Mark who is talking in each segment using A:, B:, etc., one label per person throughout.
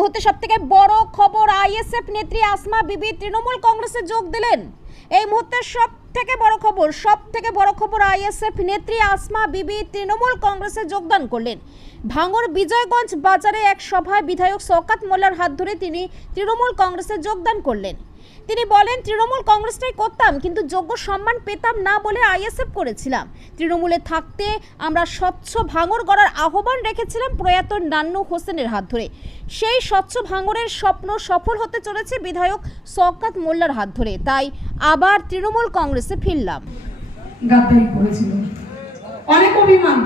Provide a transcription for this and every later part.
A: মুহূর্তে সবথেকে বড় খবর আইএসএফ নেত্রী আসমা বিবি তৃণমূল কংগ্রেসে যোগ দিলেন। এই মুহূর্তে সব থেকে বড় খবর সব থেকে বড় খবর আইএসএফ নেত্রী আসমা বিবি তৃণমূল কংগ্রেসে যোগদান করলেন। ভাঙর বিজয়গঞ্জ বাজারে এক সভায় বিধায়ক শওকাত মোল্লার হাত ধরে তিনি তৃণমূল কংগ্রেসে যোগদান করলেন। তিনি বলেন, তৃণমূল কংগ্রেসটাই করতাম, কিন্তু যোগ্য সম্মান পেতাম না বলে আইএসএফ করেছিলাম। তৃণমূলে থাকতে আমরা স্বচ্ছ ভাঙর গড়ার আহ্বান রেখেছিলাম প্রয়াত নান্নু হোসেনের হাত ধরে। সেই স্বচ্ছ ভাঙরের স্বপ্ন সফল হতে চলেছে বিধায়ক শওকাত মোল্লার হাত ধরে। তাই আবার তৃণমূল কংগ্রেসে ফিরলাম।
B: অনেক অভিমান,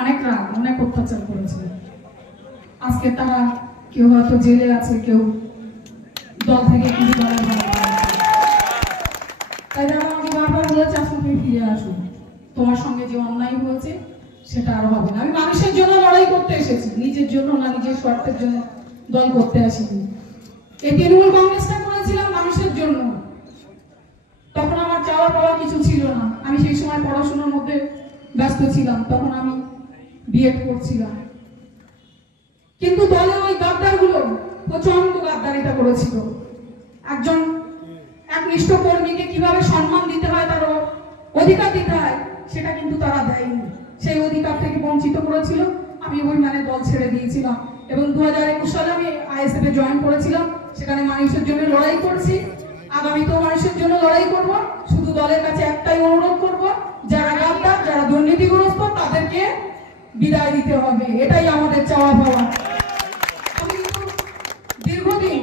B: অনেক রাগ, অনেক অত্যাচার করেছিল। আজকে তারা কেউ হয়তো জেলে আছে, কেউ দল থেকে কিছু দলের তাই তারা আমাকে বারবার বলেছে, আজকে ফিরে আসো তোমার সঙ্গে যে অন্যায় হয়েছে, সেটা আর হবে না। আমি মানুষের জন্য লড়াই করতে এসেছি। নিজের জন্য না, নিজের স্বার্থের জন্য দল করতে আসিনি। এই তৃণমূল কংগ্রেসটা করেছিলাম মানুষের জন্য। তখন আমার চাওয়া পাওয়া কিছু ছিল না। আমি সেই সময় পড়াশোনার মধ্যে ব্যস্ত ছিলাম। তখন আমি বিএড করছিলাম। কিন্তু দলে ওই গাদ্দারগুলো প্রচণ্ড গাদ্দারিটা করেছিল। একজন একনিষ্ঠ কর্মীকে কীভাবে সম্মান দিতে হয়, তার অধিকার দিতে হয়, সেটা কিন্তু তারা দেয়নি। সেই অধিকার থেকে বঞ্চিত করেছিল। আমি ওই মানে দল ছেড়ে দিয়েছিলাম। এবং দু হাজার একুশ সালে আমি আইএসএফ এ জয়েন করেছিলাম। সেখানে মানুষের জন্য লড়াই করছি। আগামীতেও মানুষের জন্য লড়াই করব। শুধু দলের কাছে একটাই অনুরোধ করব, যারা গাদ্দার, যারা দুর্নীতিগ্রস্ত, তাদেরকে বিদায় দিতে হবে। এটাই আমাদের চাওয়া পাওয়া আমি কিন্তু দীর্ঘদিন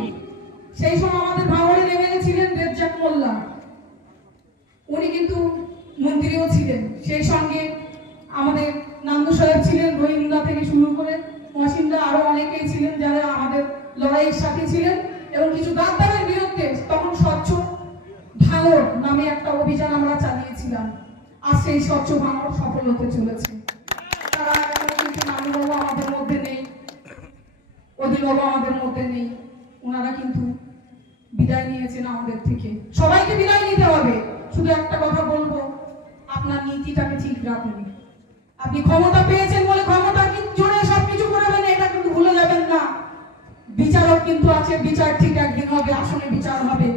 B: সেই সময় আমাদের ভাঙড়ে নেমে ছিলেন রেজ্জাক মোল্লা উনি কিন্তু মন্ত্রীও ছিলেন। সেই সঙ্গে আমাদের নান্দু সাহেব ছিলেন রহিন্দা থেকে শুরু করে মহসিন্দা আরও অনেকেই ছিলেন যারা আমাদের লড়াইয়ের সাথে ছিলেন এবং কিছু গাদ্দারের বিরুদ্ধে তখন স্বচ্ছ ভাঙর নামে একটা অভিযান আমরা চালিয়েছিলাম। আর সেই স্বচ্ছ ভাঙর সফল হতে চলেছে। তারা আমাদের মধ্যে নেই অধিবাবু আমাদের মধ্যে নেই। ওনারা কিন্তু বিদায় নিয়েছেন আমাদের থেকে। সবাইকে বিদায় নিতে হবে। শুধু একটা কথা বলব আপনার নীতিটাকে ঠিক রাখুন। আপনি ক্ষমতা পেয়েছেন বলে ক্ষমতা জোরে সবকিছু করাবেন এটা কিন্তু ভুলে যাবেন না। বিচারক কিন্তু আছে, বিচার ঠিক একদিন হবে, আসলে বিচার হবে।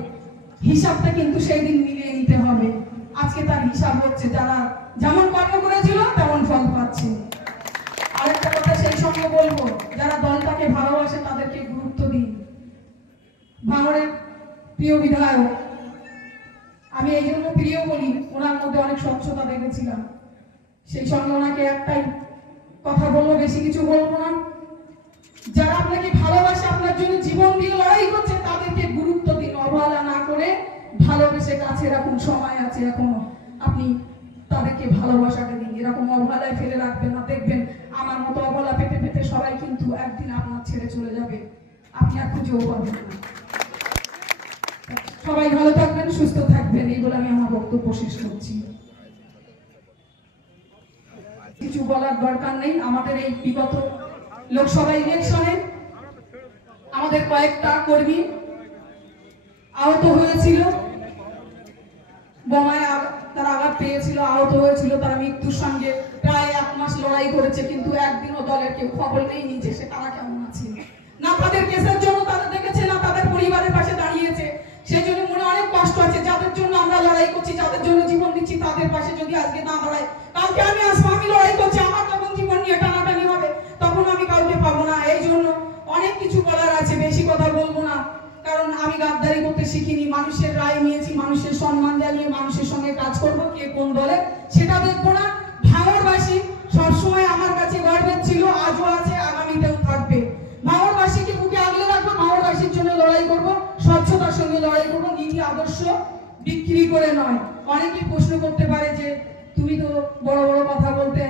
B: হিসাবটা কিন্তু সেই দিন মিলিয়ে নিতে হবে। আজকে তার হিসাব হচ্ছে, যারা যেমন কর্ম করেছিল, তেমন ফল পাচ্ছে। আরেকটা কথা সেই সঙ্গে বলব, যারা দলটাকে ভালোবাসে তাদেরকে গুরুত্ব দিন। ভাঙড়ের প্রিয় বিধায়ক আমি এই জন্য প্রিয় বলি, ওনার মধ্যে অনেক স্বচ্ছতা দেখেছিলাম। সেই সঙ্গে ওনাকে একটাই কথা বলব, বেশি কিছু বলব না। যারা আপনাকে ভালোবাসে, আপনার জন্য জীবন দিয়ে লড়াই করছে, তাদেরকে গুরুত্ব দিন, অবহেলা না করে ভালোবেসে কাছে এরকম সময় আছে এখনও। আপনি তাদেরকে ভালোবাসাকে দিন, এরকম অবহেলায় ফেলে রাখবেন না। দেখবেন আমার মতো অবহেলা পেতে পেতে সবাই কিন্তু একদিন আপনার ছেড়ে চলে যাবে। আপনি আর খুঁজেও পাবেন না। সবাই ভালো থাকবেন, সুস্থ থাকবেন এই বলে আমি আমার বক্তব্য শেষ করছি। কিছু বলার দরকার নেই, আমাদের এই বিগত লোকসভা ইলেকশনে আমাদের কয়েকটা কর্মী আহত হয়েছিল। বোমায় তারা আঘাত পেয়েছিল, আহত হয়েছিল, তারা মৃত্যুর সঙ্গে প্রায় এক মাস লড়াই করেছে, কিন্তু একদিনও দলের কেউ খবর নেই নিচে সে তারা কেমন আছে। না তাদের কেসের জন্য তাদের যাদের জন্য আমরা লড়াই করছি, যাদের জন্য জীবন দিচ্ছি, তাদের পাশে যদি আজকে না দাঁড়ায় কালকে আমি আসব আমি লড়াই করছি, আমার যখন জীবন নিয়ে টানাটানি হবে, তখন আমি কাউকে পাবো না। এই জন্য অনেক কিছু বলার আছে, বেশি কথা বলব না, কারণ আমি গাদ্দারি করতে শিখিনি। মানুষের রায় নিয়েছি, মানুষের সম্মান জানিয়ে মানুষের সঙ্গে কাজ করব, কে কোন দলে, সেটা দেখব না। বিক্রি করে নয়। অনেকেই প্রশ্ন করতে পারে যে তুমি তো বড় বড় কথা বলতে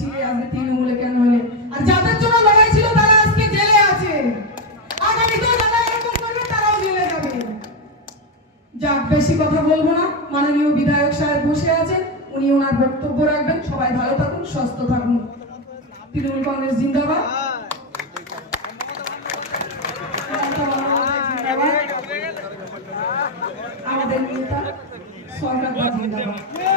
B: ছিলে আজকে তৃণমূলে কেন হলে? আর যাদের জন্য লড়াই ছিল তারা আজকে জেলে আছে। আগামীতেও যারা এরকম করবে তারাও জেলে যাবে। যাক বেশি কথা বলব না। মাননীয় বিধায়ক সাহেব বসে আছেন। উনি ওনার বক্তব্য রাখবেন। সবাই ভালো থাকুন সুস্থ থাকুন। তৃণমূল কংগ্রেস জিন্দাবাদ। আমাদের নেতা সরকার